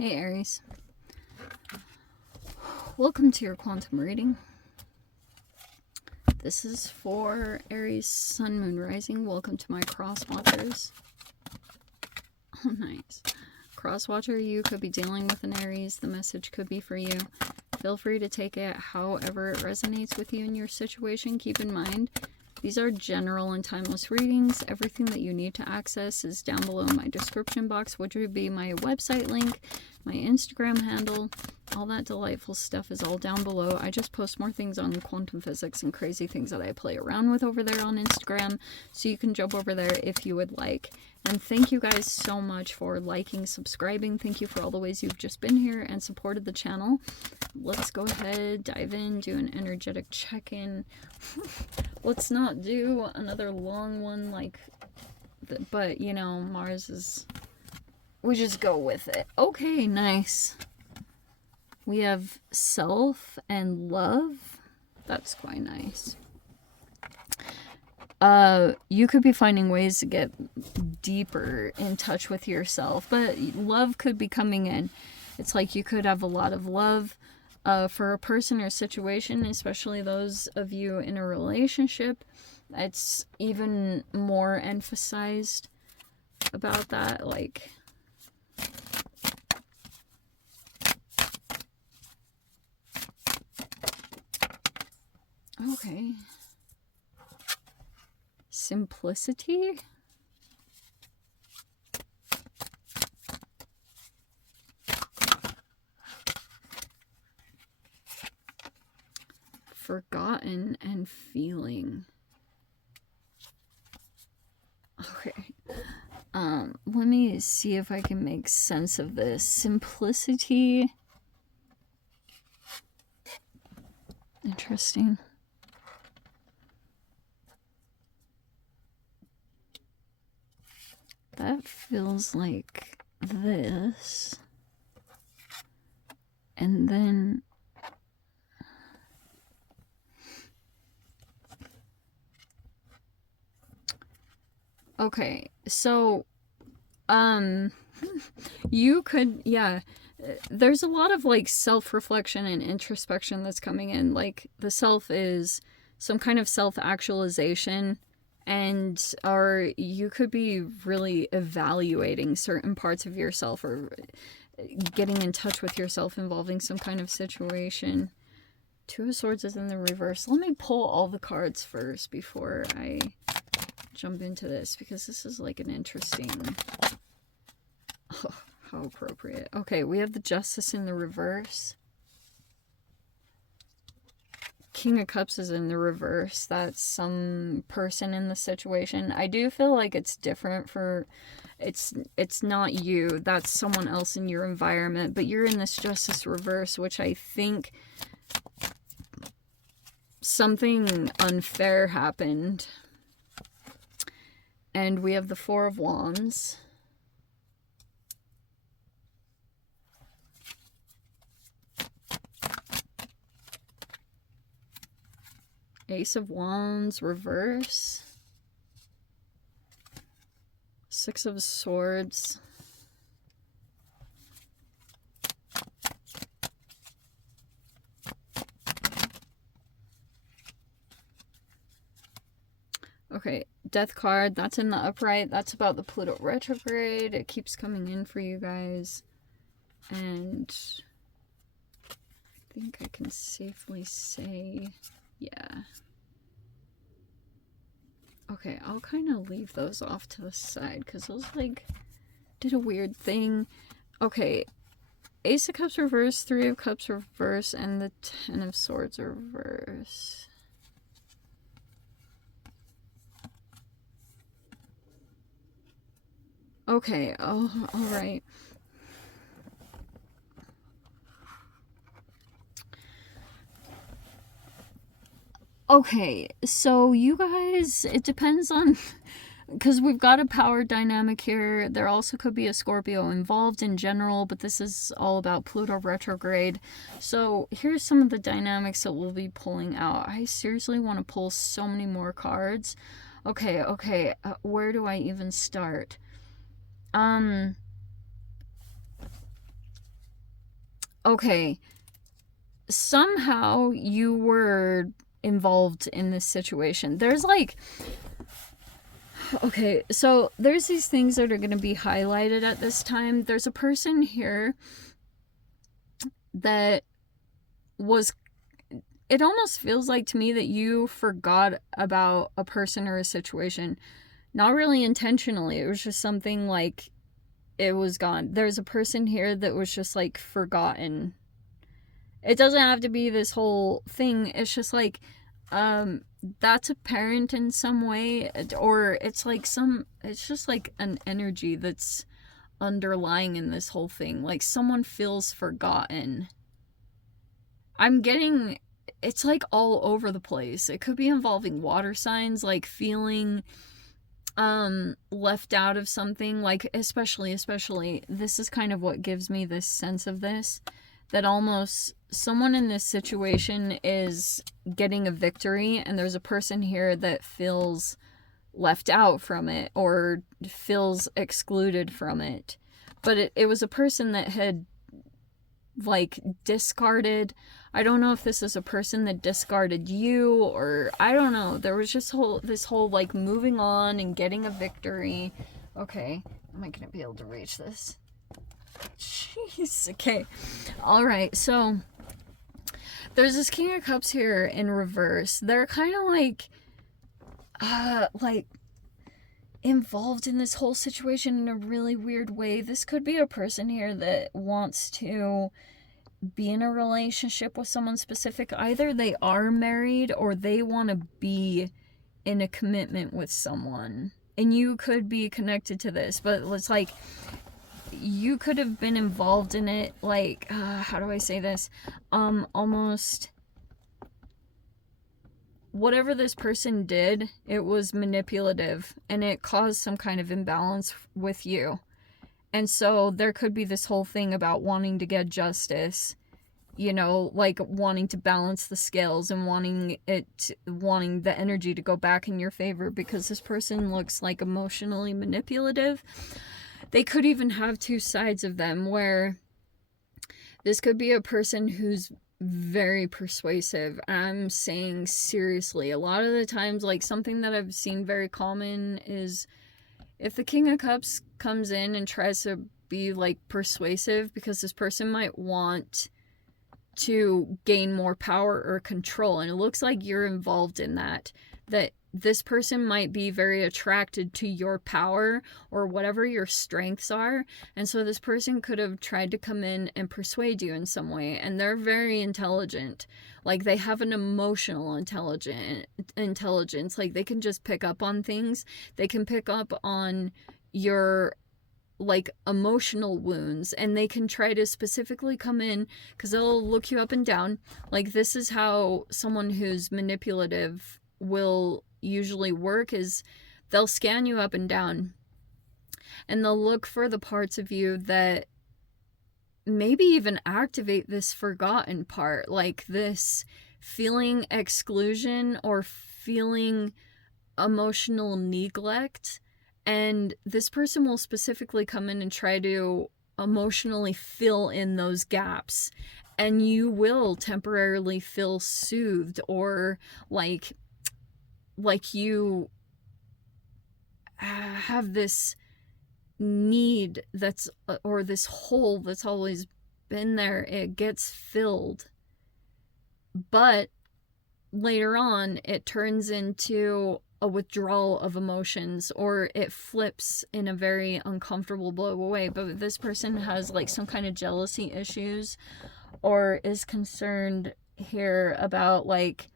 Hey Aries, welcome to your quantum reading. This is for Aries Sun, Moon, Rising. Welcome to my cross watchers. Oh, nice. Cross watcher, you could be dealing with an Aries. The message could be for you. Feel free to take it however it resonates with you in your situation. Keep in mind, these are general and timeless readings. Everything that you need to access is down below in my description box, which would be my website link, my Instagram handle. All that delightful stuff is all down below. I just post more things on quantum physics and crazy things that I play around with over there on Instagram, so you can jump over there if you would like. And thank you guys so much for liking, subscribing. Thank you for all the ways you've just been here and supported the channel. Let's go ahead, dive in, do an energetic check-in. Let's not do another long one but you know, Mars is... we just go with it. Okay, nice. We have self and love. That's quite nice. You could be finding ways to get deeper in touch with yourself, but love could be coming in. It's like you could have a lot of love for a person or situation, especially those of you in a relationship. It's even more emphasized about that, like... okay. Simplicity? Forgotten and feeling. Okay. Let me see if I can make sense of this. Simplicity. Interesting. That feels like this. And then... okay, so, you could, yeah, there's a lot of, like, self-reflection and introspection that's coming in. Like, the self is some kind of self-actualization, or you could be really evaluating certain parts of yourself, or getting in touch with yourself involving some kind of situation. Two of Swords is in the reverse. Let me pull all the cards first before I jump into this, because this is like an interesting... oh, how appropriate. Okay, we have the Justice in the reverse. King of Cups is in the reverse. That's some person in the situation. I do feel like it's different for... it's not you. That's someone else in your environment. But you're in this Justice reverse, which I think something unfair happened. And we have the Four of Wands. Ace of Wands, reverse. Six of Swords. Okay, Death card, that's in the upright. That's about the Pluto retrograde. It keeps coming in for you guys. And I think I can safely say, yeah. Okay, I'll kind of leave those off to the side, because those, like, did a weird thing. Okay, Ace of Cups reverse, Three of Cups reverse, and the Ten of Swords reverse. Okay, oh, alright. Okay, so you guys, it depends on, because we've got a power dynamic here. There also could be a Scorpio involved in general, but this is all about Pluto retrograde. So here's some of the dynamics that we'll be pulling out. I seriously want to pull so many more cards. Okay, where do I even start? okay, somehow you were involved in this situation. There's like, okay, so there's these things that are going to be highlighted at this time. There's a person here that was, it almost feels like to me that you forgot about a person or a situation. Not really intentionally. It was just something like it was gone. There's a person here that was just like forgotten. It doesn't have to be this whole thing. It's just like, that's apparent in some way, or it's like it's just like an energy that's underlying in this whole thing. Like someone feels forgotten. I'm getting, it's like all over the place. It could be involving water signs, like feeling left out of something, like especially this is kind of what gives me this sense of this, that almost someone in this situation is getting a victory and there's a person here that feels left out from it or feels excluded from it. But it was a person that had like discarded, I don't know if this is a person that discarded you, or I don't know. There was just this whole like moving on and getting a victory. Okay, am I gonna be able to reach this? Jeez. Okay, all right. So there's this King of Cups here in reverse. They're kind of like involved in this whole situation in a really weird way. This could be a person here that wants to be in a relationship with someone specific. Either they are married or they want to be in a commitment with someone. And you could be connected to this, but it's like you could have been involved in it, like, how do I say this? Almost whatever this person did, it was manipulative and it caused some kind of imbalance with you. And so there could be this whole thing about wanting to get justice, you know, like wanting to balance the scales and wanting the energy to go back in your favor, because this person looks like emotionally manipulative. They could even have two sides of them, where this could be a person who's very persuasive. I'm saying seriously, a lot of the times, like something that I've seen very common is if the King of Cups comes in and tries to be like persuasive, because this person might want to gain more power or control, and it looks like you're involved in that this person might be very attracted to your power or whatever your strengths are, and so this person could have tried to come in and persuade you in some way. And they're very intelligent, like they have an emotional intelligence, like they can just pick up on things. They can pick up on your like emotional wounds, and they can try to specifically come in because they'll look you up and down. Like this is how someone who's manipulative will usually work, is they'll scan you up and down and they'll look for the parts of you that maybe even activate this forgotten part, like this feeling exclusion or feeling emotional neglect. And this person will specifically come in and try to emotionally fill in those gaps, and you will temporarily feel soothed, or like you have this need that's, or this hole that's always been there, it gets filled. But later on it turns into a withdrawal of emotions, or it flips in a very uncomfortable way. But this person has like some kind of jealousy issues, or is concerned here about like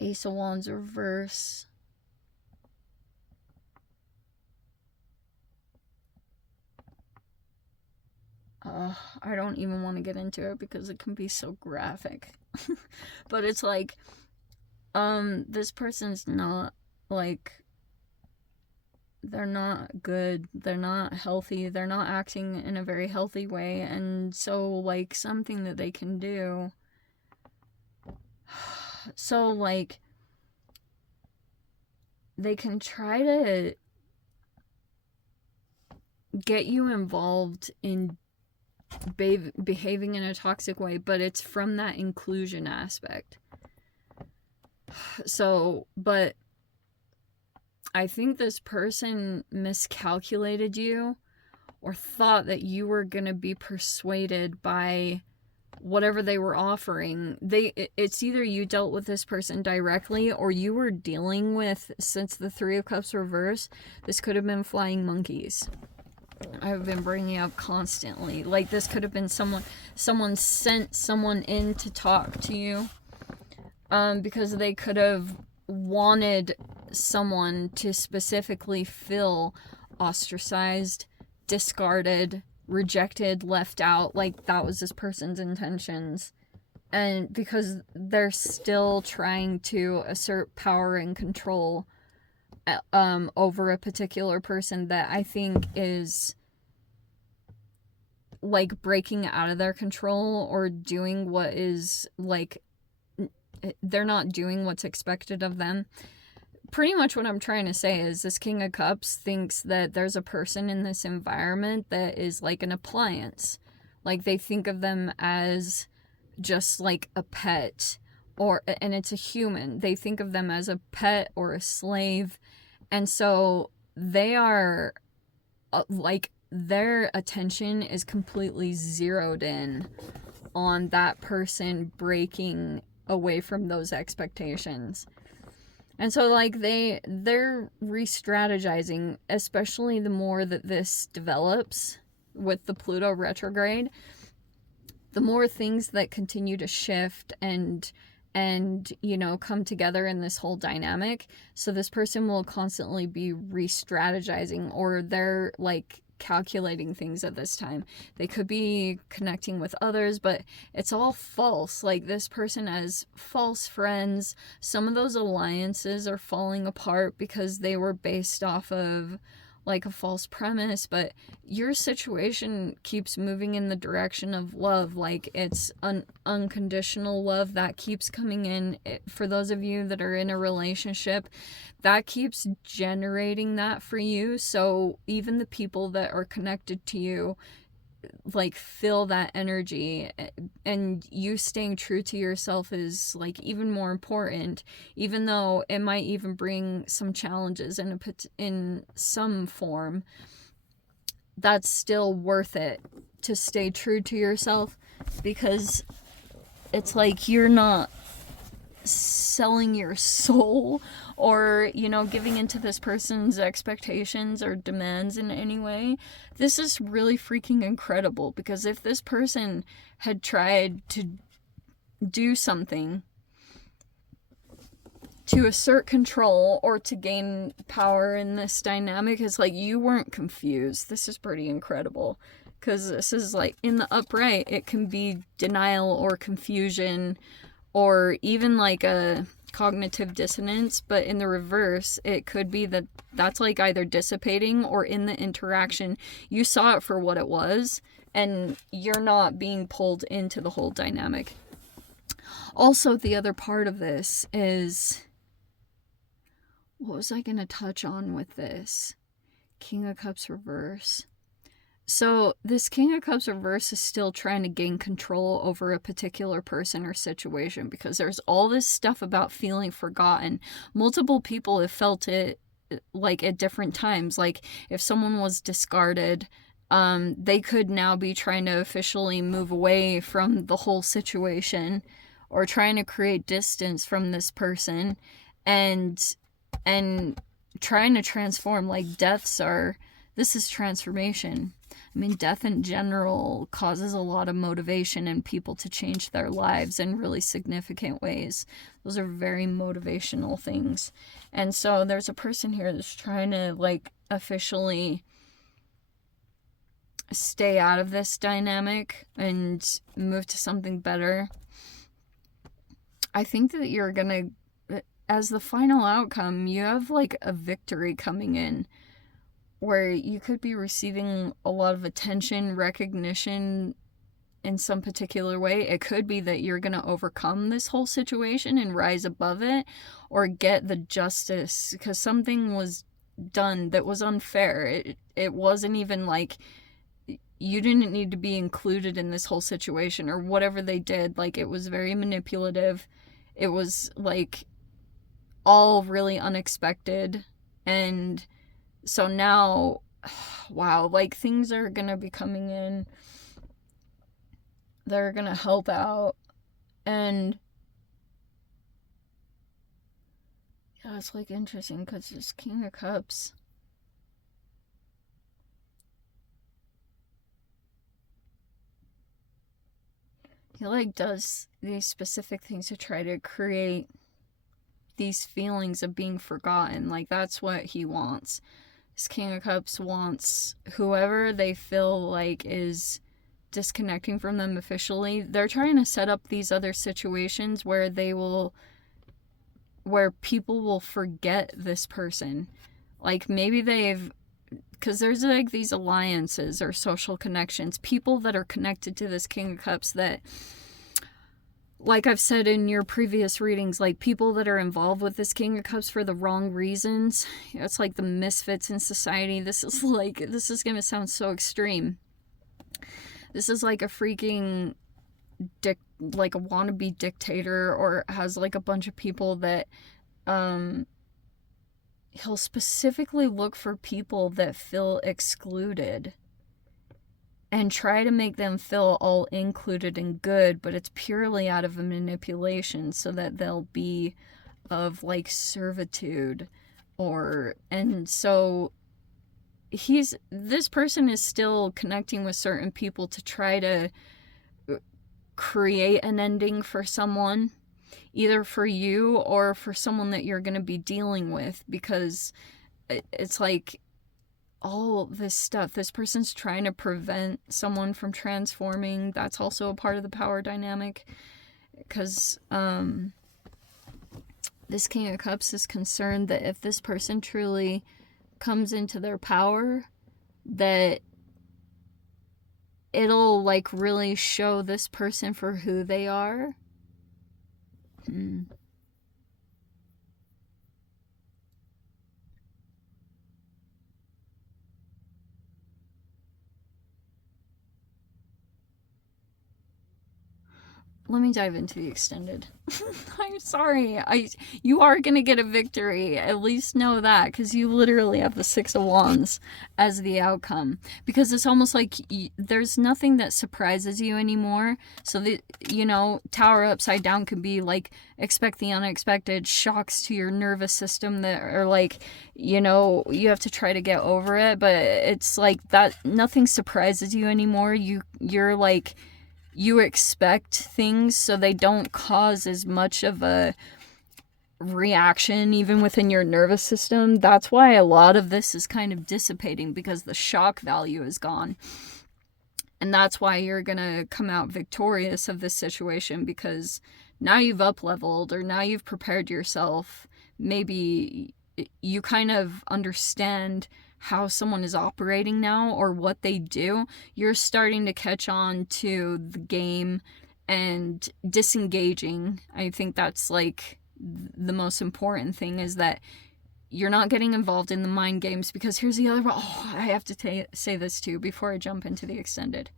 Ace of Wands reverse. I don't even want to get into it because it can be so graphic. But it's like, this person's not like, they're not good, they're not healthy, they're not acting in a very healthy way. And so like something that they can do, so like they can try to get you involved in behaving in a toxic way, but it's from that inclusion aspect. So, but I think this person miscalculated you, or thought that you were going to be persuaded by whatever they were offering. It's either you dealt with this person directly, or you were dealing with, since the Three of Cups reverse, this could have been flying monkeys. I've been bringing up constantly. Like, this could have been someone sent someone in to talk to you, because they could have wanted someone to specifically feel ostracized, discarded, rejected, left out. Like, that was this person's intentions. And because they're still trying to assert power and control over a particular person that I think is like breaking out of their control, or doing what is like, they're not doing what's expected of them. Pretty much what I'm trying to say is this King of Cups thinks that there's a person in this environment that is like an appliance. Like, they think of them as just like a pet, and it's a human. They think of them as a pet or a slave. And so they are like, their attention is completely zeroed in on that person breaking away from those expectations. And so, like, they're re-strategizing, especially the more that this develops with the Pluto retrograde. The more things that continue to shift and you know, come together in this whole dynamic. So this person will constantly be re-strategizing, or they're like calculating things at this time. They could be connecting with others, but it's all false. Like, this person has false friends. Some of those alliances are falling apart because they were based off of like a false premise, but your situation keeps moving in the direction of love. Like, it's an unconditional love that keeps coming in. For those of you that are in a relationship, that keeps generating that for you. So even the people that are connected to you, like, feel that energy, and you staying true to yourself is like even more important, even though it might even bring some challenges in some form. That's still worth it to stay true to yourself, because it's like you're not selling your soul, or, you know, giving into this person's expectations or demands in any way. This is really freaking incredible, because if this person had tried to do something to assert control or to gain power in this dynamic, it's like you weren't confused. This is pretty incredible, because this is like, in the upright, it can be denial or confusion, or even like a cognitive dissonance, but in the reverse, it could be that that's like either dissipating, or in the interaction, you saw it for what it was, and you're not being pulled into the whole dynamic. Also, the other part of this is, what was I going to touch on with this? King of Cups reverse. So this King of Cups reverse is still trying to gain control over a particular person or situation, because there's all this stuff about feeling forgotten. Multiple people have felt it, like, at different times. Like, if someone was discarded, they could now be trying to officially move away from the whole situation, or trying to create distance from this person, and trying to transform. Like, this is transformation. I mean, death in general causes a lot of motivation in people to change their lives in really significant ways. Those are very motivational things. And so there's a person here that's trying to, like, officially stay out of this dynamic and move to something better. I think that you're gonna, as the final outcome, you have like a victory coming in, where you could be receiving a lot of attention, recognition in some particular way. It could be that you're going to overcome this whole situation and rise above it, or get the justice, because something was done that was unfair. It wasn't even like you didn't need to be included in this whole situation, or whatever they did. Like, it was very manipulative. It was, like, all really unexpected. And so now, wow, like, things are gonna be coming in. They're gonna help out. And yeah, it's, like, interesting because this King of Cups, he, like, does these specific things to try to create these feelings of being forgotten. Like, that's what he wants. This King of Cups wants whoever they feel like is disconnecting from them officially. They're trying to set up these other situations where people will forget this person. Like, maybe because there's, like, these alliances or social connections, people that are connected to this King of Cups that, like I've said in your previous readings, like, people that are involved with this King of Cups for the wrong reasons. It's like the misfits in society. This is gonna sound so extreme. This is like a freaking like a wannabe dictator, or has, like, a bunch of people that he'll specifically look for people that feel excluded and try to make them feel all included and good, but it's purely out of a manipulation so that they'll be of, like, servitude. And so this person is still connecting with certain people to try to create an ending for someone, either for you or for someone that you're going to be dealing with, because it's like, all this stuff, this person's trying to prevent someone from transforming. That's also a part of the power dynamic, because this King of Cups is concerned that if this person truly comes into their power, that it'll, like, really show this person for who they are. Let me dive into the extended. I'm sorry. You are going to get a victory. At least know that, because you literally have the Six of Wands as the outcome. Because it's almost like there's nothing that surprises you anymore. So, Tower upside down could be, like, expect the unexpected, shocks to your nervous system that are, like, you have to try to get over it. But it's like that, nothing surprises you anymore. You're like, you expect things, so they don't cause as much of a reaction even within your nervous system. That's why a lot of this is kind of dissipating, because the shock value is gone. And that's why you're gonna come out victorious of this situation, because now you've up-leveled, or now you've prepared yourself. Maybe you kind of understand how someone is operating now, or what they do. You're starting to catch on to the game and disengaging. I think that's, like, the most important thing, is that you're not getting involved in the mind games. Because here's the other, I have to say this too before I jump into the extended.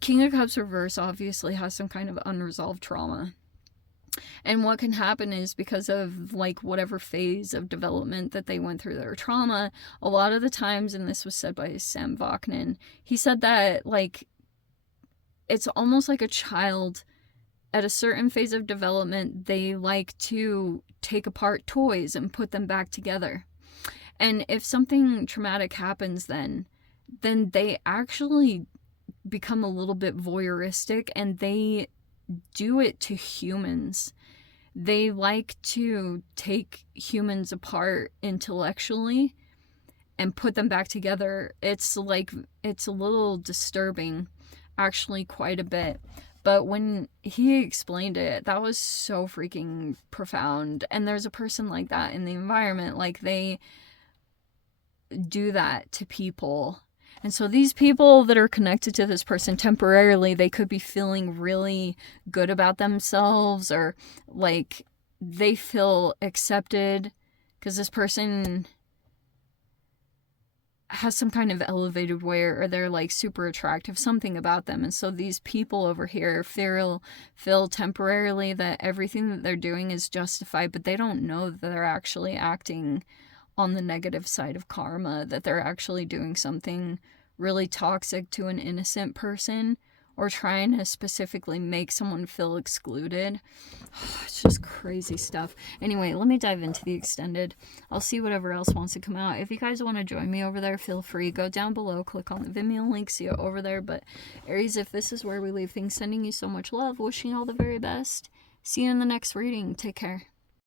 King of Cups reverse obviously has some kind of unresolved trauma. And what can happen is, because of, like, whatever phase of development that they went through their trauma, a lot of the times, and this was said by Sam Vaknin, he said that, like, it's almost like a child at a certain phase of development, they like to take apart toys and put them back together. And if something traumatic happens, then they actually become a little bit voyeuristic, and they do it to humans. They like to take humans apart intellectually and put them back together. It's like, it's a little disturbing, actually, quite a bit. But when he explained it, that was so freaking profound. And there's a person like that in the environment. Like, they do that to people. And so these people that are connected to this person temporarily, they could be feeling really good about themselves, or, like, they feel accepted because this person has some kind of elevated way, or they're like super attractive, something about them. And so these people over here feel temporarily that everything that they're doing is justified, but they don't know that they're actually acting on the negative side of karma, that they're actually doing something really toxic to an innocent person, or trying to specifically make someone feel excluded. It's just crazy stuff. Anyway, let me dive into the extended. I'll see whatever else wants to come out. If you guys want to join me over there, feel free. Go down below, click on the Vimeo link, see it over there. But Aries, if this is where we leave things, sending you so much love, wishing you all the very best. See you in the next reading. Take care.